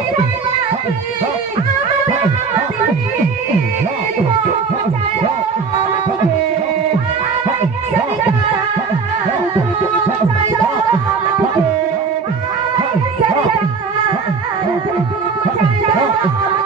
Hãy subscribe cho kênh Ghiền Mì Gõ để không bỏ lỡ